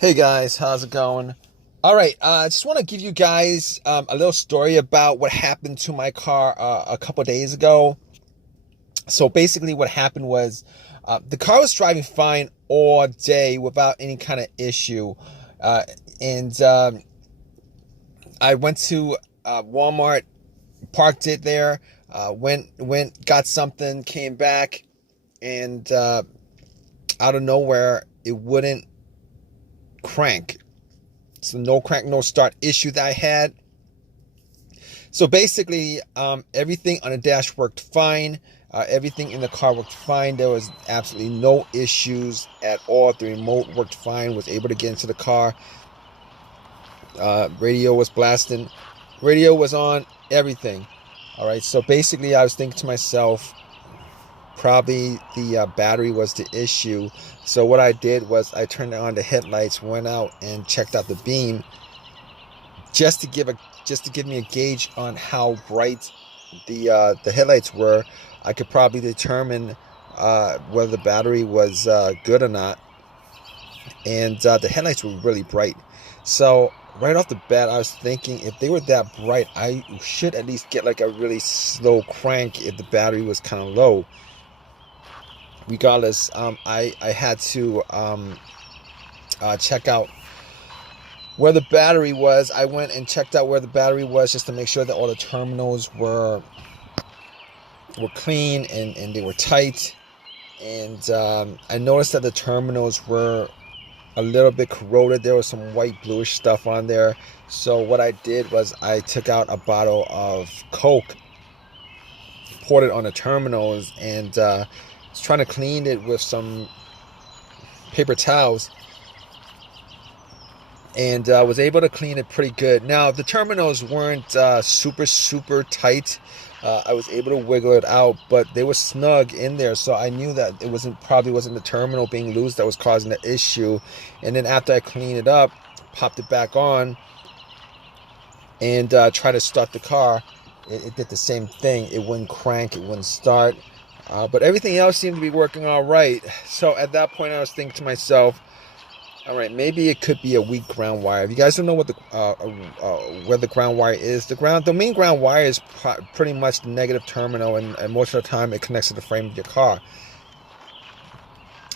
Hey guys, how's it going? All right, I just want to give you guys a little story about what happened to my car a couple days ago. So basically, what happened was the car was driving fine all day without any kind of issue, uh, and I went to Walmart, parked it there, got something, came back, and out of nowhere, it wouldn't crank. So no crank, no start issue that I had. So basically, everything on the dash worked fine. Everything in the car worked fine. There was absolutely no issues at all. The remote worked fine. Was able to get into the car. Radio was blasting. Radio was on. Everything. All right. So basically, I was thinking to myself, probably the battery was the issue. So what I did was I turned on the headlights, went out and checked out the beam, just to give me a gauge on how bright the headlights were. I could probably determine whether the battery was good or not. And the headlights were really bright. So right off the bat, I was thinking if they were that bright, I should at least get like a really slow crank if the battery was kind of low. Regardless, I had to check out where the battery was. I went and checked out where the battery was just to make sure that all the terminals were clean and they were tight. And I noticed that the terminals were a little bit corroded. There was some white bluish stuff on there. So what I did was I took out a bottle of Coke, poured it on the terminals, and was trying to clean it with some paper towels, and was able to clean it pretty good. Now the terminals weren't super tight. I was able to wiggle it out, but they were snug in there, so I knew that it probably wasn't the terminal being loose that was causing the issue. And then after I cleaned it up, popped it back on, and tried to start the car, it did the same thing. It wouldn't crank, it wouldn't start, but everything else seemed to be working all right. So at that point, I was thinking to myself, all right, maybe it could be a weak ground wire. If you guys don't know what where the ground wire is, the main ground wire is pretty much the negative terminal, and most of the time it connects to the frame of your car.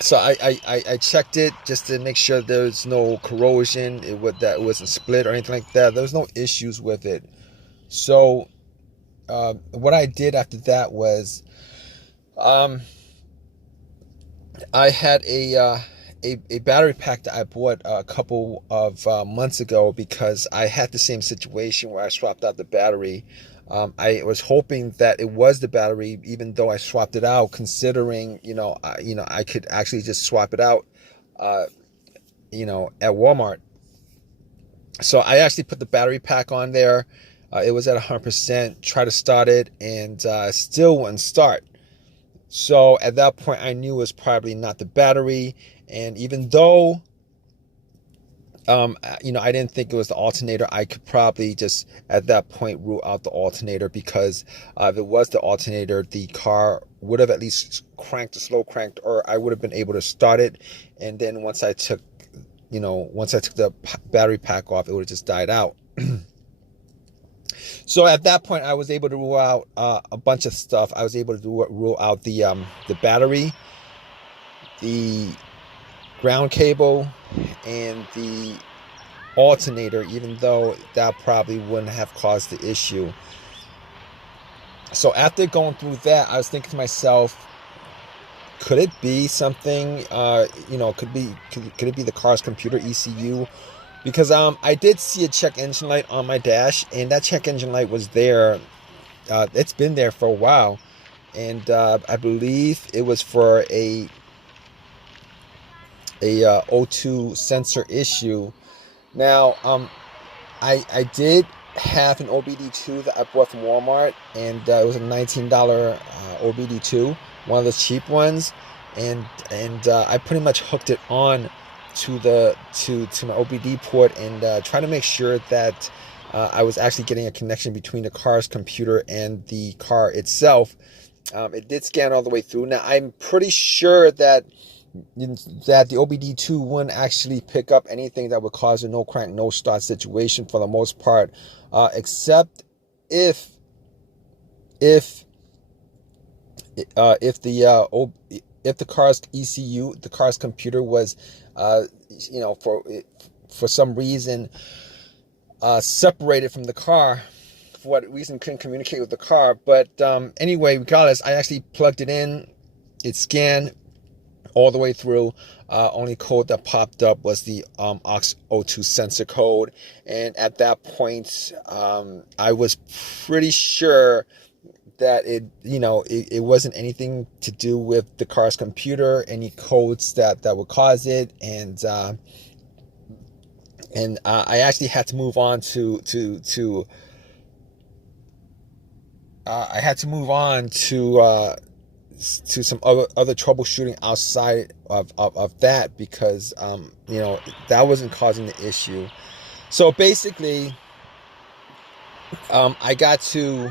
So I checked it just to make sure there's no corrosion, that it wasn't split or anything like that. There was no issues with it. So what I did after that was I had a battery pack that I bought a couple of months ago, because I had the same situation where I swapped out the battery. I was hoping that it was the battery, even though I swapped it out, considering I could actually just swap it out at Walmart. So I actually put the battery pack on there. It was at 100%. Tried to start it, and still wouldn't start. So at that point, I knew it was probably not the battery. And even though, I didn't think it was the alternator, I could probably just at that point rule out the alternator, because if it was the alternator, the car would have at least slow cranked, or I would have been able to start it. And then once I took the battery pack off, it would have just died out. So at that point, I was able to rule out a bunch of stuff. I was able to rule out the battery, the ground cable, and the alternator, even though that probably wouldn't have caused the issue. So after going through that, I was thinking to myself, could it be something? Could it be the car's computer ECU? Because I did see a check engine light on my dash, and that check engine light was there. It's been there for a while, and I believe it was for a O2 sensor issue. Now, I did have an OBD2 that I bought from Walmart, and it was a $19 OBD2, one of those cheap ones, and I pretty much hooked it on to my OBD port, and tried to make sure that I was actually getting a connection between the car's computer and the car itself. It did scan all the way through. Now, I'm pretty sure that that the OBD2 wouldn't actually pick up anything that would cause a no crank, no start situation for the most part, except if if if the car's ECU, the car's computer was, for some reason separated from the car. For what reason, couldn't communicate with the car. But anyway, regardless, I actually plugged it in. It scanned all the way through. Only code that popped up was the aux02 sensor code, and at that point, I was pretty sure that it wasn't anything to do with the car's computer, any codes that would cause it, and I actually had to move on to I had to move on to some other troubleshooting outside of that, because that wasn't causing the issue. So basically, I got to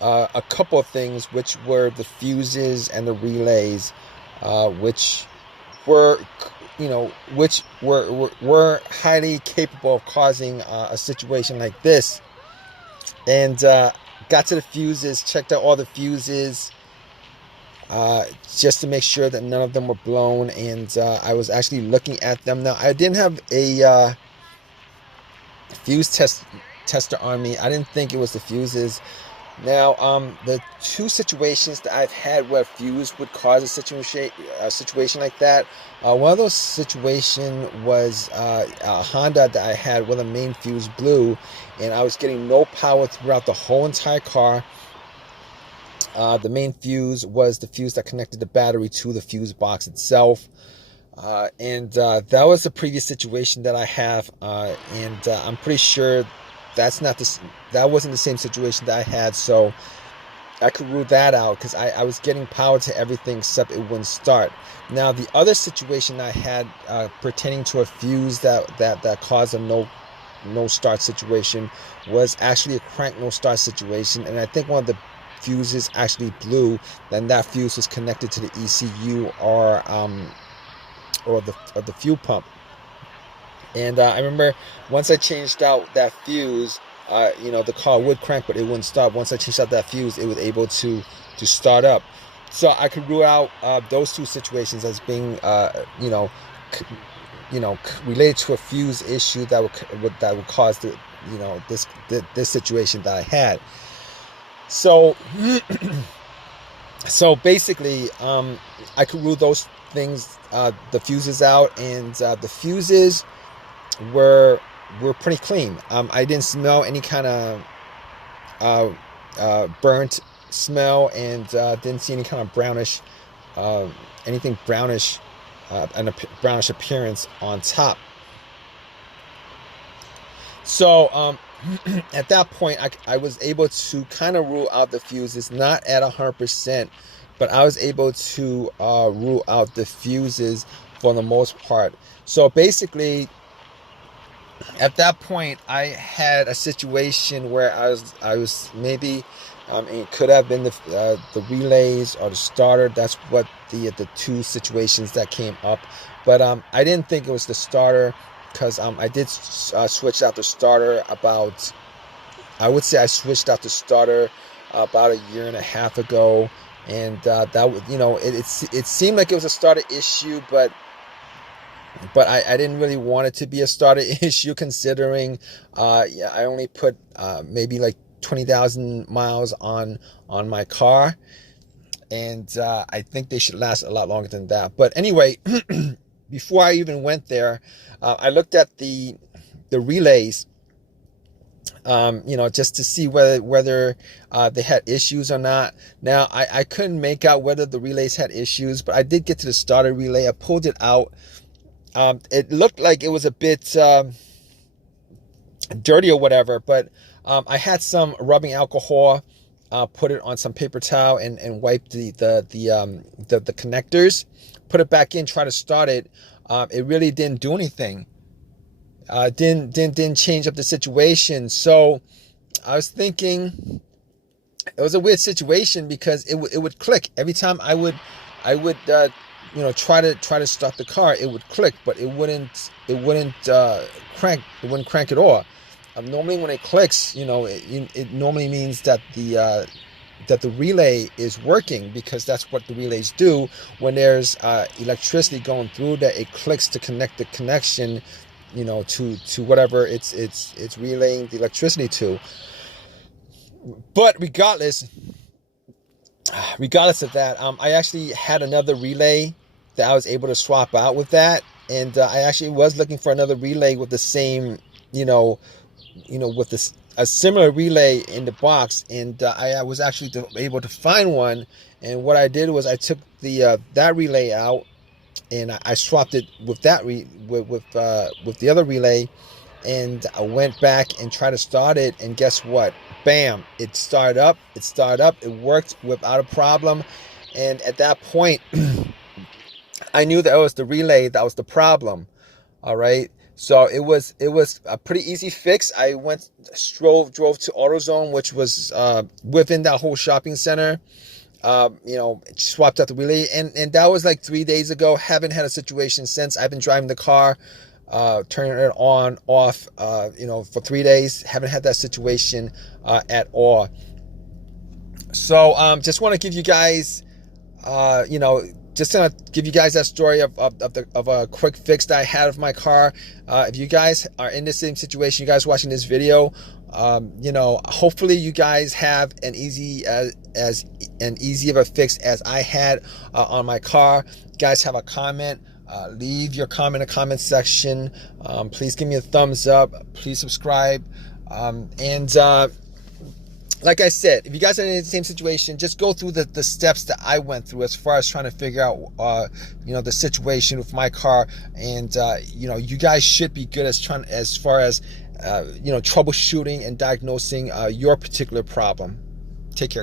a couple of things, which were the fuses and the relays, which were highly capable of causing a situation like this. And got to the fuses, checked out all the fuses, just to make sure that none of them were blown. And I was actually looking at them. Now, I didn't have a fuse tester on me. I didn't think it was the fuses. Now, the two situations that I've had where fuse would cause a situation like that, one of those situations was a Honda that I had where the main fuse blew, and I was getting no power throughout the whole entire car. The main fuse was the fuse that connected the battery to the fuse box itself. And that was the previous situation that I have, and I'm pretty sure that wasn't the same situation that I had, so I could rule that out, because I was getting power to everything except it wouldn't start. Now, the other situation I had pertaining to a fuse that caused a no start situation was actually a crank no start situation, and I think one of the fuses actually blew. Then that fuse was connected to the ECU or the fuel pump. And I remember once I changed out that fuse, the car would crank, but it wouldn't start. Once I changed out that fuse, it was able to start up. So I could rule out those two situations as being, related to a fuse issue that would cause this situation that I had. So, basically, I could rule those things, the fuses out, and the fuses were pretty clean. I didn't smell any kind of burnt smell, and didn't see any kind of brownish, anything brownish, and a brownish appearance on top. So at that point, I was able to kind of rule out the fuses, not at 100%, but I was able to rule out the fuses for the most part. So basically, at that point, I had a situation where I was maybe, it could have been the relays or the starter. That's what the two situations that came up. But I didn't think it was the starter, because I did switch out the starter about, I would say I switched out the starter about a year and a half ago, and that was, it seemed like it was a starter issue, but I didn't really want it to be a starter issue, considering I only put maybe like 20,000 miles on my car, and I think they should last a lot longer than that. But anyway, before I even went there, I looked at the relays, just to see whether they had issues or not. Now, I couldn't make out whether the relays had issues, but I did get to the starter relay. I pulled it out. It looked like it was a bit dirty or whatever, but I had some rubbing alcohol, put it on some paper towel, and wiped the connectors, put it back in, try to start it. It really didn't do anything. Didn't change up the situation. So I was thinking it was a weird situation, because it would click every time I would I would try to start the car. It would click, but it wouldn't crank. It wouldn't crank at all. Normally when it clicks, it normally means that the relay is working, because that's what the relays do when there's electricity going through, that it clicks to connect the connection, to whatever it's relaying the electricity to. But regardless of that, I actually had another relay that I was able to swap out with that, and I actually was looking for another relay with the same, with this a similar relay in the box, and I was actually able to find one. And what I did was I took the that relay out, and I swapped it with that with the other relay, and I went back and tried to start it, and guess what? Bam! It started up. It worked without a problem. And at that point, I knew that it was the relay that was the problem. All right. So it was a pretty easy fix. I drove to AutoZone, which was within that whole shopping center. Swapped out the relay, and that was like 3 days ago. Haven't had a situation since. I've been driving the car, turning it on, off, for 3 days. Haven't had that situation at all. So just want to give you guys, just gonna give you guys that story of a quick fix that I had of my car. If you guys are in the same situation, you guys watching this video, hopefully you guys have an easy of a fix as I had on my car. You guys have a comment, leave your comment in the comment section. Please give me a thumbs up. Please subscribe. Like I said, if you guys are in the same situation, just go through the steps that I went through as far as trying to figure out, the situation with my car. And, you guys should be good as far as troubleshooting and diagnosing your particular problem. Take care, guys.